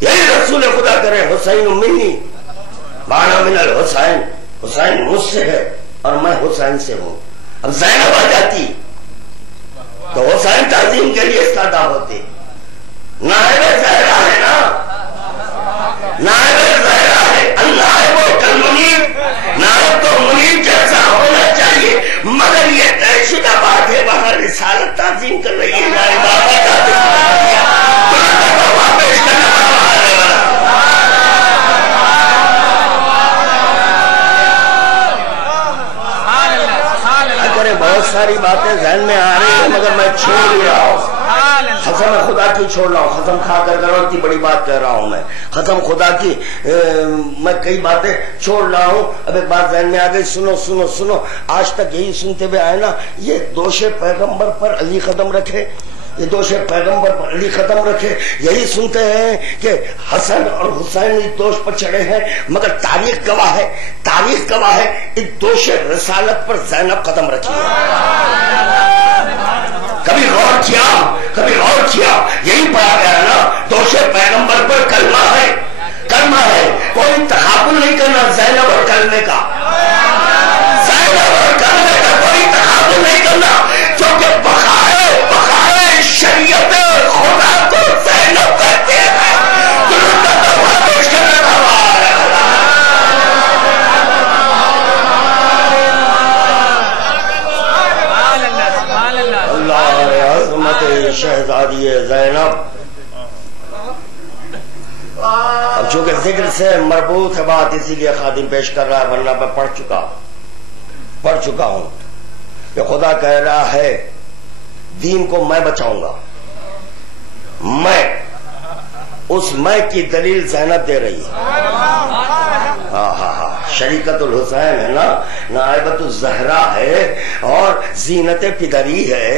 یہی رسول خدا کرے حسین منی وانا من الحسین، حسین مجھ سے ہے اور میں حسین سے ہوں. اب زینب آ جاتی تو حسین تعظیم کے لیے استعدا ہوتے. نائب زہرا ہے نا، نائب زہرا ہے. النائب کالمنیب، نائب تو منیب جیسا ہونا چاہیے، مگر یہ طے شدہ بات ہے وہاں رسالت تعظیم کر رہی ہے. نائب آبا بہت ساری باتیں ذہن میں آ رہی ہیں مگر میں چھوڑ نہیں رہا ہوں. قسم خدا کی چھوڑ رہا ہوں، قسم کھا کر اتنی بڑی بات کہہ رہا ہوں میں. قسم خدا کی میں کئی باتیں چھوڑ رہا ہوں. اب ایک بات ذہن میں آ گئی، سنو سنو سنو. آج تک یہی سنتے ہوئے آئے نا، یہ دوش پیغمبر پر علی قدم رکھے، یہ دوش پیغمبر پر علی قدم رکھے. یہی سنتے ہیں کہ حسن اور حسین اس دوش پر چڑھے ہیں، مگر تاریخ گواہ ہے، تاریخ گواہ ہے اس دوش رسالت پر زینب قدم رکھی ہے. کبھی غور کیا، کبھی غور کیا؟ یہی پایا گیا نا، دوش پیغمبر پر کلمہ ہے، کلمہ ہے. کوئی تقابل نہیں کرنا زینب اور کلمے کا، زینب اور کلمے کا کوئی تقابل نہیں کرنا، کیونکہ بقائے شریعت خدا کو زینب کہتے ہیں. اللہ عظمت شہزادی زینب. اب چونکہ ذکر سے مربوط ہے بات، اسی لیے خادم پیش کر رہا ہے، ورنہ میں پڑھ چکا ہوں کہ خدا کہہ رہا ہے دین کو میں بچاؤں گا. میں اس میں کی دلیل زینب دے رہی ہے. ہاں ہاں ہاں، شریکت الحسین ہے نا، نائبت الزہرا ہے اور زینت پدری ہے.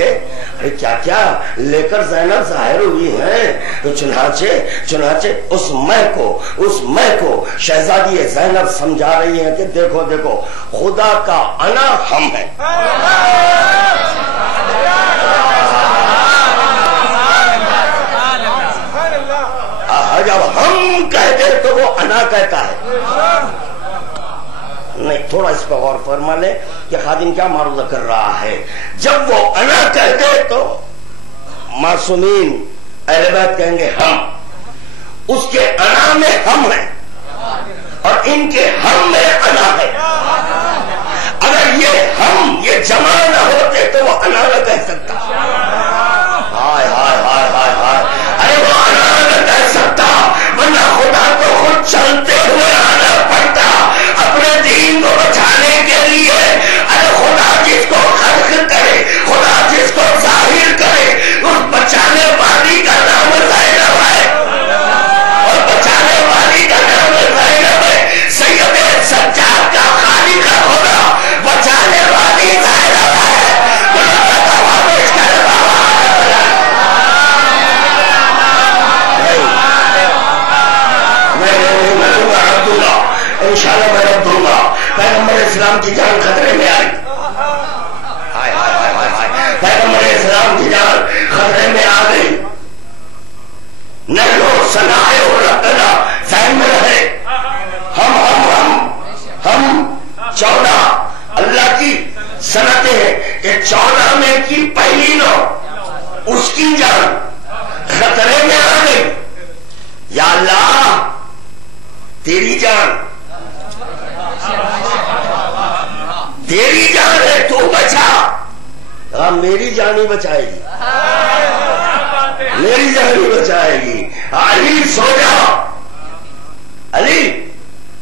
ارے کیا کیا لے کر زینب ظاہر ہوئی ہے. تو چنانچہ اس میں کو شہزادی زینب سمجھا رہی ہے کہ دیکھو دیکھو خدا کا انا ہم ہے. جب ہم کہتے تو وہ انا کہتا ہے. نہیں، تھوڑا اس پہ غور فرما لے کہ خادم کیا معروضہ کر رہا ہے. جب وہ انا کہتے تو معصومین اہل بیت کہیں گے ہم. اس کے انا میں ہم ہیں اور ان کے ہم میں انا ہے. اگر یہ جمع نہ ہوتے تو وہ انا نہ کہہ سکتا. ہائے ہائے ہائے ہائے ہائے، ارے وہ انا نہ کہہ سکتا، ورنہ خدا کو خود چلتے ہوئے آنا پڑتا اپنے دین کو بچانے کے لیے. ارے خدا جس کو خلق کرے، خدا جس کو ظاہر کرے، اس بچانے والی کا نام زینب ہے، اور بچانے والی کا نام زینب ہے. سید سجاد کا خالق کا خدا بچانے والی زینب ہے. انشاءاللہ میں رب دوں گا. پیغمبر اسلام کی جان خطرے میں آئی. ہائے ہائے ہائے ہائے ہائے، پیغمبر اسلام کی جان خطرے میں آ گئی. نحن صنائع ربنا ذہن میں رہے. ہم 14 اللہ کی صنعتیں ہیں کہ 14 میں کی پہلی نو اس کی جان خطرے میں آ گئی. یا اللہ تیری جان تیری جان ہے تو بچا. میری جان ہی بچائے گی, میری جان ہی بچائے گی. علی سو جاؤ, علی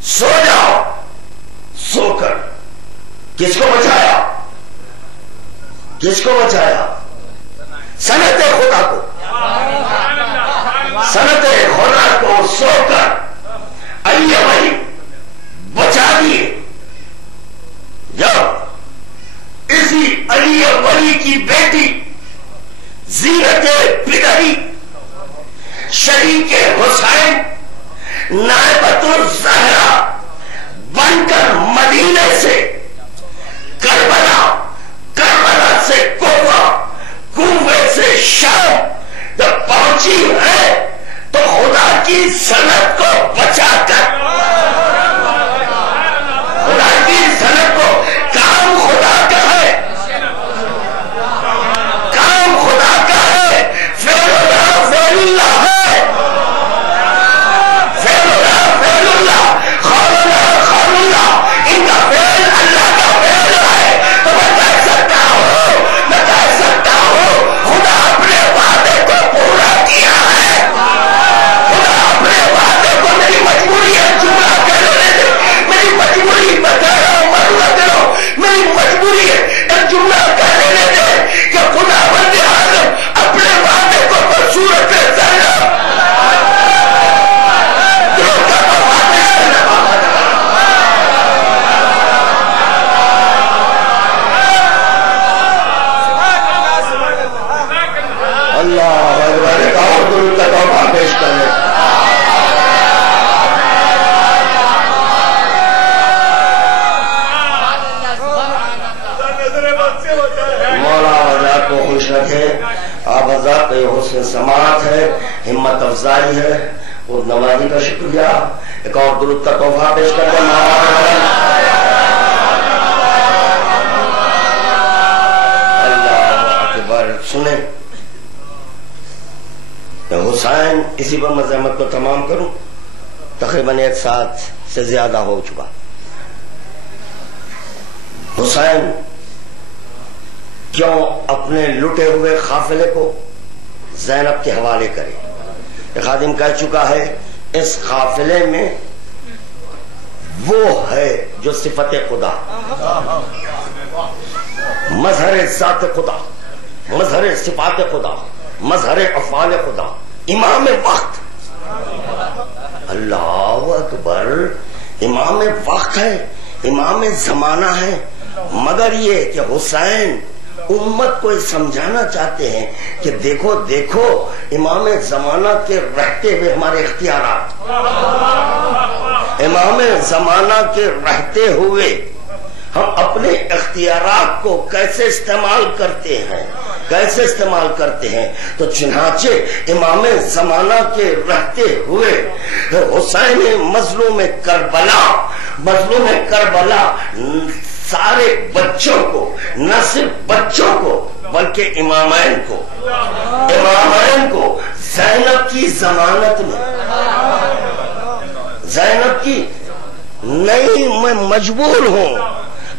سو جاؤ. سو کر کس کو بچایا, کس کو بچایا؟ سنت خدا کو, سنت خدا کو سو کر علی بھائی بچا دیے. جب اسی علی ولی کی بیٹی زینت بدری شریک حسین نائبۃ الزہرا بن کر مدینے سے کربلا, کربلا سے کوفہ, کوفے سے شام جب پہنچی ہے تو خدا کی سنت کو بچا کر, خدا کی سنت کو, کام خدا کا ہے, کام خدا کا ہے. فعل اللہ فعل اللہ ہے, فعل اللہ فعل اللہ, قول اللہ قول اللہ. ان کا فعل اللہ کا فعل ہے. تو میں کہہ سکتا ہوں, میں کہہ سکتا ہوں خدا اپنے وعدے کو پورا کیا ہے. خدا اپنے وعدے کو, میری مجبوری ہے جملہ کرنے دے, میری مجبوری بتا رہا ہوں, مرنا کرو, میری مجبوری ہے ایک جملہ کرنے دے کہ خدا بند اعظم اپنے وعدے کو بصورت ذرہ اللہ اکبر. ایک اور درود کا تحفہ پیش کریں. مولا حضرات کو خوش رکھے. آپ حضرات کا یہ حسن سماعت ہے, ہمت افزائی ہے, اور نوازی کا شکریہ. ایک اور درود کا تحفہ پیش کرتے ہیں. اللہ اکبر. سنیں حسین, اسی پر مذمت کو تمام کروں, تقریباً 1 ساعت سے زیادہ ہو چکا. حسین کیوں اپنے لٹے ہوئے قافلے کو زینب کے حوالے کرے؟ ایک خادم کہہ چکا ہے اس قافلے میں وہ ہے جو صفت خدا, مظہر ذات خدا, مظہر صفات خدا, مظہر افعال خدا, امام وقت. اللہ اکبر. امام وقت ہے, امام زمانہ ہے, مگر یہ کہ حسین امت کو سمجھانا چاہتے ہیں کہ دیکھو دیکھو امام زمانہ کے رہتے ہوئے ہمارے اختیارات, امام زمانہ کے رہتے ہوئے ہم اپنے اختیارات کو کیسے استعمال کرتے ہیں, کیسے استعمال کرتے ہیں. تو چنانچہ امام زمانہ کے رہتے ہوئے حسین مظلوم کربلا, مظلوم کربلا سارے بچوں کو, نہ صرف بچوں کو بلکہ امامین کو, امامین کو زینب کی ضمانت میں, زینب کی نہیں, میں مجبور ہوں.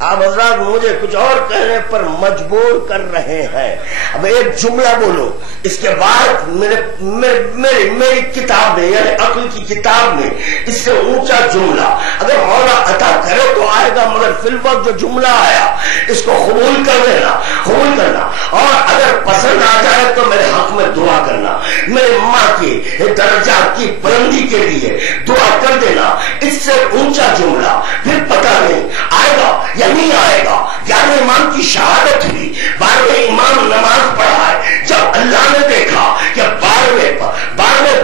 آپ حضرات مجھے کچھ اور کہنے پر مجبور کر رہے ہیں. اب ایک جملہ بولو, اس کے بعد میری کتاب میں, یعنی عقل کی کتاب میں اس سے اونچا جملہ اگر مولا عطا کرے تو آئے گا, مگر فی الوقت جو جملہ آیا اس کو قبول کر لینا, قبول کرنا, اور اگر پسند آ جائے تو میرے حق میں دعا کرنا, میرے ماں کی درجات کی بلندی کے لیے دعا کر دینا. اس سے اونچا جملہ پھر پتہ نہیں آئے گا یا نہیں آئے گا. 11ویں امام کی شہادت ہوئی, 12ویں امام نماز پڑھا ہے. جب اللہ نے دیکھا کہ 12ویں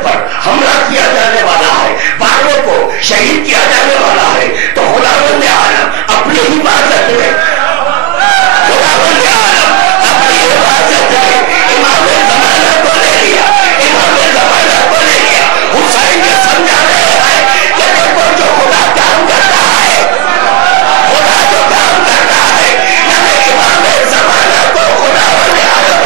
پر حملہ کیا جانے والا ہے, 12ویں کو شہید کیا جانے والا ہے, تو خداوند عالم اپنی حفاظت میں, خداوند عالم اپنی حفاظت میں امام زمانہ کو لے لیا, امام زمانہ کو لے لیا. حسین یہ سمجھا رہے ہیں کہ دیکھو جو خدا کام کرتا ہے, خدا جو کام کرتا ہے, امام زمانہ کو خداوند عالم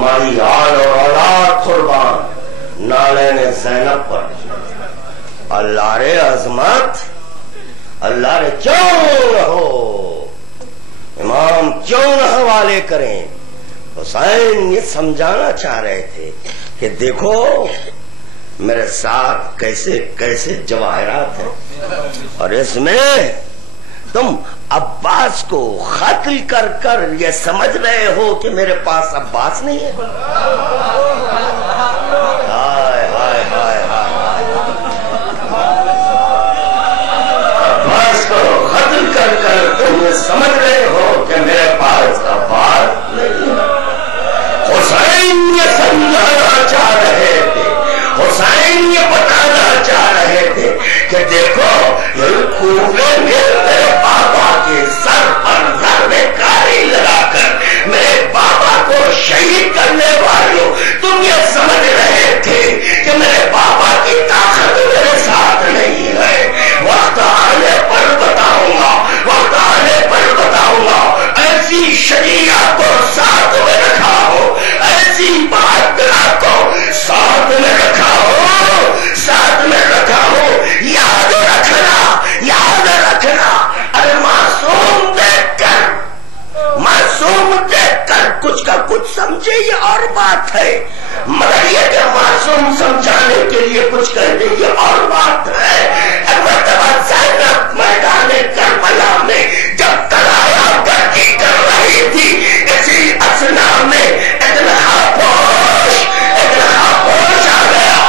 ہماری آل اور اولاد قربان نالین زینب پر. اللہ رے عظمت، اللہ رے کیوں نہ ہو، امام کیوں نہ حوالے کریں. حسین یہ سمجھانا چاہ رہے تھے کہ دیکھو میرے ساتھ کیسے کیسے جواہرات ہیں، اور اس میں تم عباس کو قتل کر کر یہ سمجھ رہے ہو کہ میرے پاس عباس نہیں ہے. ہائے ہائے ہائے ہائے، عباس کو قتل کر کر تم یہ سمجھ رہے ہو کہ میرے پاس عباس نہیں ہے. حسین یہ سمجھانا چاہ رہے تھے، حسین یہ بتانا چاہ رہے تھے کہ دیکھو یہ کوفے میں میرے بابا کے سر پر ضربے کاری لگا کر میرے بابا کو شہید کرنے والوں، تم یہ سمجھ رہے تھے کہ میرے بابا کی طاقت میرے ساتھ نہیں ہے. وقت آنے پر بتاؤں گا، وقت آنے پر بتاؤں گا. ایسی شریعت کو ساتھ میں رکھا ہو، ایسی بات کو ساتھ میں رکھا ہو، ساتھ میں رکھا ہو. یاد رکھنا، یاد رکھنا. ارے معصوم دیکھ کر، معصوم دیکھ کر کچھ کا کچھ سمجھے یہ اور بات ہے، مگر یہ کہ معصوم سمجھانے کے لیے کچھ کہہ دے یہ اور بات ہے. زینب میدان کربلا میں جب تلایا گردی کر رہی تھی، اسی اسنا میں ایک نہاپوش آ گیا.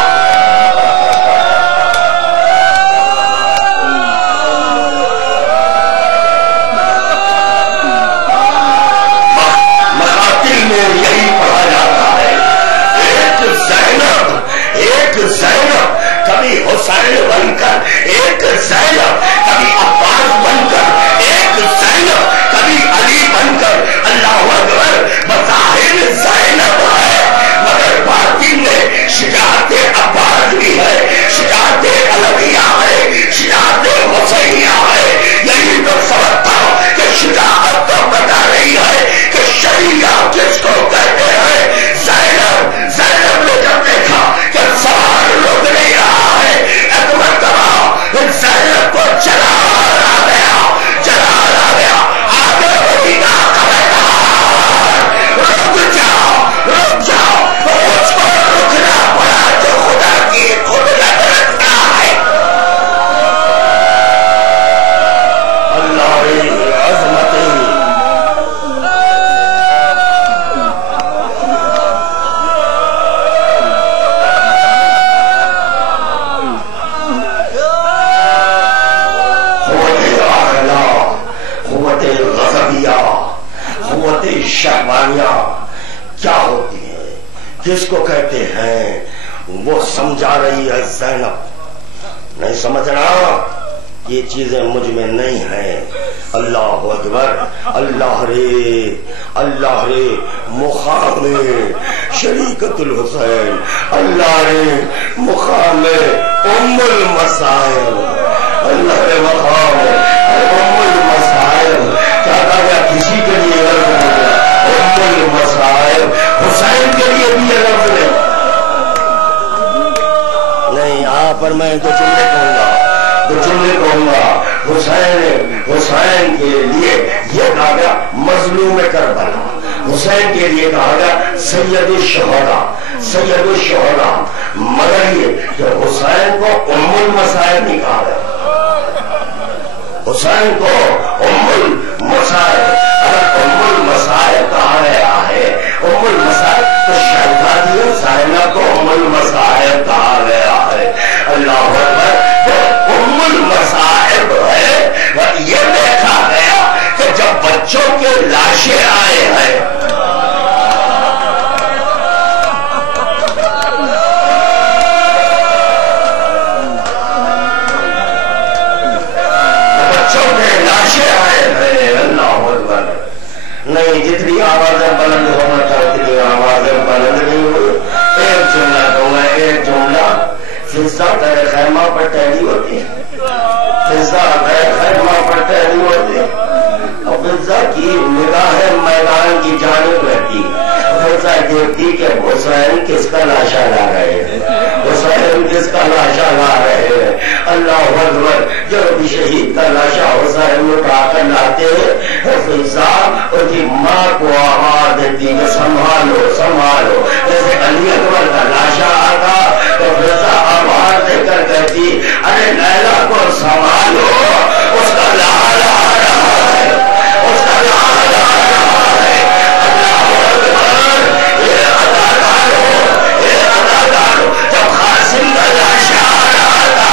مقاتل میں یہی پڑھا جاتا ہے، ایک زینب کبھی حسین بن کر، ایک زینب کبھی عباس بن کر، ایک زینب کبھی علی بن کر. اللہ اکبر. بظاہر زینب ہے مگر باطن میں شجاعت عباس بھی ہے، شجاعت علویہ ہے، شجاعت حسینیہ ہے. یہی تو سبق تھا کہ شجاعت تو بتا رہی ہے کہ شریعت جس کو کہتے ہیں. زینب نے جب دیکھا کہ سوار رک نہیں رہا ہے، ایک مرتبہ زینب کو چلا آ گیا. آگے وہی نہ رک جاؤ. اس کو رکنا پڑا جو خدا کی قدرت رکھتا ہے. اللہ کی عظمت. قوت شہوانیہ کیا ہوتی ہے، کس کو کہتے ہیں، وہ سمجھا رہی ہے زینب. نہیں سمجھنا، یہ چیزیں مجھ میں نہیں ہیں. اللہ اکبر. اللہ رے مقام شریکت الحسین، اللہ رے مقام ام المسائل، اللہ رے مقام ام المسائل. کیا کہا گیا؟ کسی کے لیے لفظ نہیں، ام المسائل. حسین کے لیے بھی یہ لفظ نہیں. یہاں پر میں دو جملے کہوں گا. حسین کے لیے یہ کہا گیا مظلوم کربلا، حسین کے لیے کہا گیا سید الشہداء. مگر یہ کہ حسین کو ام المسائل نہیں کہا گیا. حسین کو ام المسائل، اگر ام المسائل کہا گیا ہے، ام المسائل تو شہزادی زینب کو ام المسائل کہا گیا ہے. اللہ اکبر. وہ ام المصائب ہے. یہ دیکھا گیا کہ جب بچوں کے لاشیں آئے ہیں، نہیں جتنی آوازیں بلند ہونا چاہتی آوازیں بلند نہیں ہوئی. ایک جملہ دوں گا، ایک جملہ. فضا در خیمہ پر ٹہلی ہوتی ہے، فضا در خیمہ پر ٹہلی ہوتی ہے. اور فضا کی نگاہ میدان کی دیکھتی کہ حسین کس کا لاشا لا رہے ہیں، حسین کس کا لاشا لا رہے ہیں. اللہ اکبر. جب بھی شہید کا لاشا حسین اٹھا کر لاتے حفیظہ ان کی ماں کو آواز دیتی کہ سنبھالو سنبھالو. جیسے علی اکبر کا لاشا آتا تو حفیظہ آواز دے کر کہتی ارے لیلا کو سنبھالو، اس کا لال آ رہا ہے، اس کا لال آ رہا ہے. اللہ اکبر. یہ اداکاروں، یہ اداکاروں. جب قاسم کا لاشا آ رہا تھا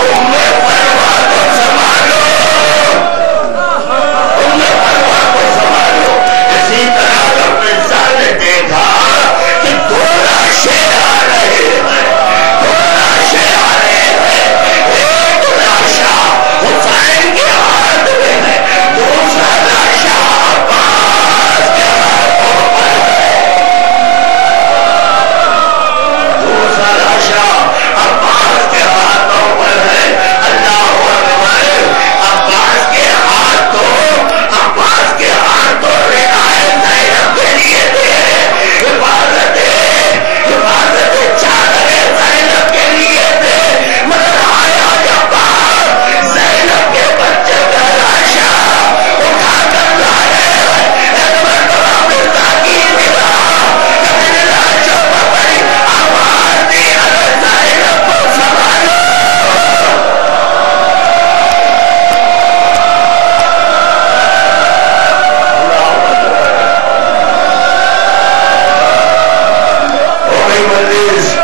ام فروا کو سنبھالو، ام فروا کو سنبھالو. اسی طرح جب مرزا نے دیکھا کہ دو لاشیں آ رہے ہیں، دو لاشیں آ رہے ہیں، ایک لاشا حسین کے ہاتھ میں ہے، دوسرا لاشا عباس کے ہاتھوں پر ہے، دوسرا لاشا عباس کے ہاتھوں پر ہے. اللہ اکبر. عباس کے ہاتھوں، عباس کے ہاتھوں رعایت زینب کے لیے تھے، حفاظت چادر زینب کے لیے تھے. مگر آیا جب زینب کے بچے کا لاشا اٹھا کر لائے ایک مرتبہ مرزا کی نگاہ اپنے لاشوں پر پڑی، آواز دی ارے زینب کو سنبھالو. ہو گئی مجلس.